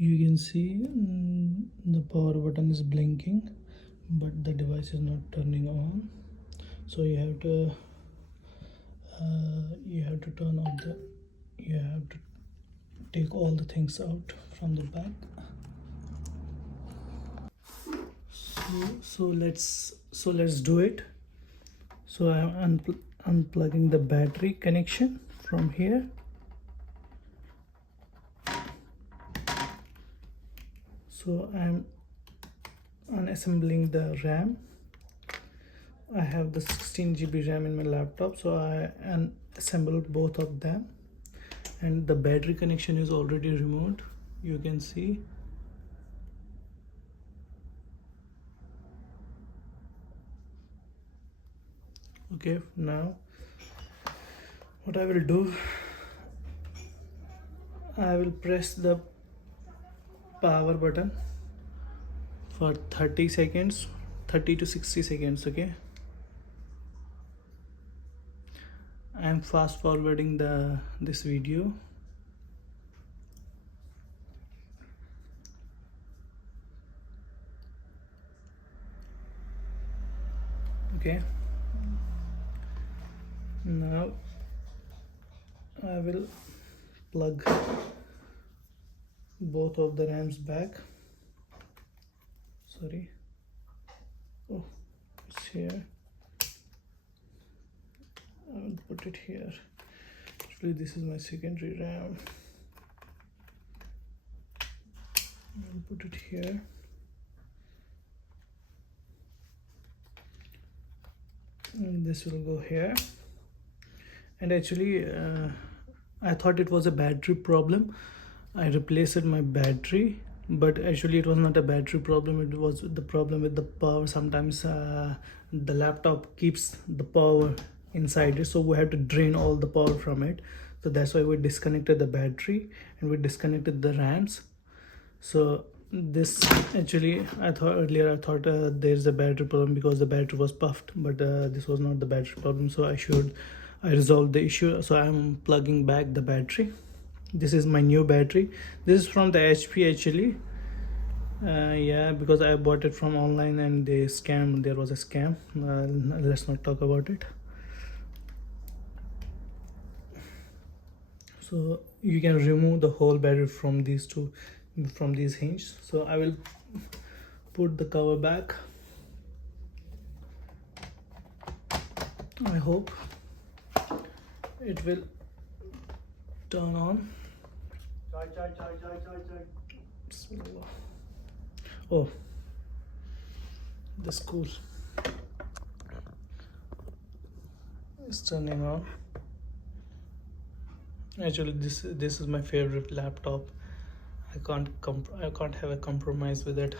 You can see the power button is blinking, but the device is not turning on. So you have to turn off the, you have to take all the things out from the back. So let's do it. So I'm unplugging the battery connection from here. So I'm unassembling the RAM. I have the 16 GB RAM in my laptop, so I assembled both of them, and the battery connection is already removed. You can see. Okay, now what I will do, I will press the power button for 30 seconds, 30 to 60 seconds. Okay, I am fast forwarding this video. Okay, now I will plug both of the RAMs back. Sorry, oh, it's here. I will put it here. Actually, this is my secondary RAM. I will put it here. And this will go here. And actually I thought it was a battery problem. I replaced my battery, but actually it was not a battery problem. It was the problem with the power. Sometimes the laptop keeps the power inside it, so we have to drain all the power from it. So that's why we disconnected the battery and we disconnected the RAMs. So this, actually I thought there's a battery problem because the battery was puffed, but this was not the battery problem. So I resolved the issue. So I'm plugging back the battery. This is my new battery. This is from the HP actually. Yeah, because I bought it from online and there was a scam. Let's not talk about it. So you can remove the whole battery from these hinges. So I will put the cover back. I hope it will turn on. Oh, the school is turning on. Actually, this is my favorite laptop. I can't have a compromise with it.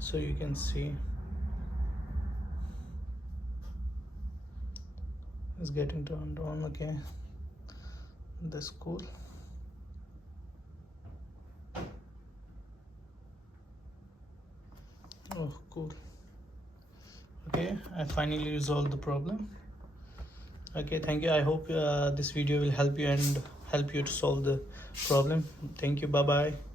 So you can see it's getting turned on. Okay, that's cool. Oh, cool. Okay, I finally resolved the problem. Okay, thank you. I hope this video will help you and help you to solve the problem. Thank you. Bye bye.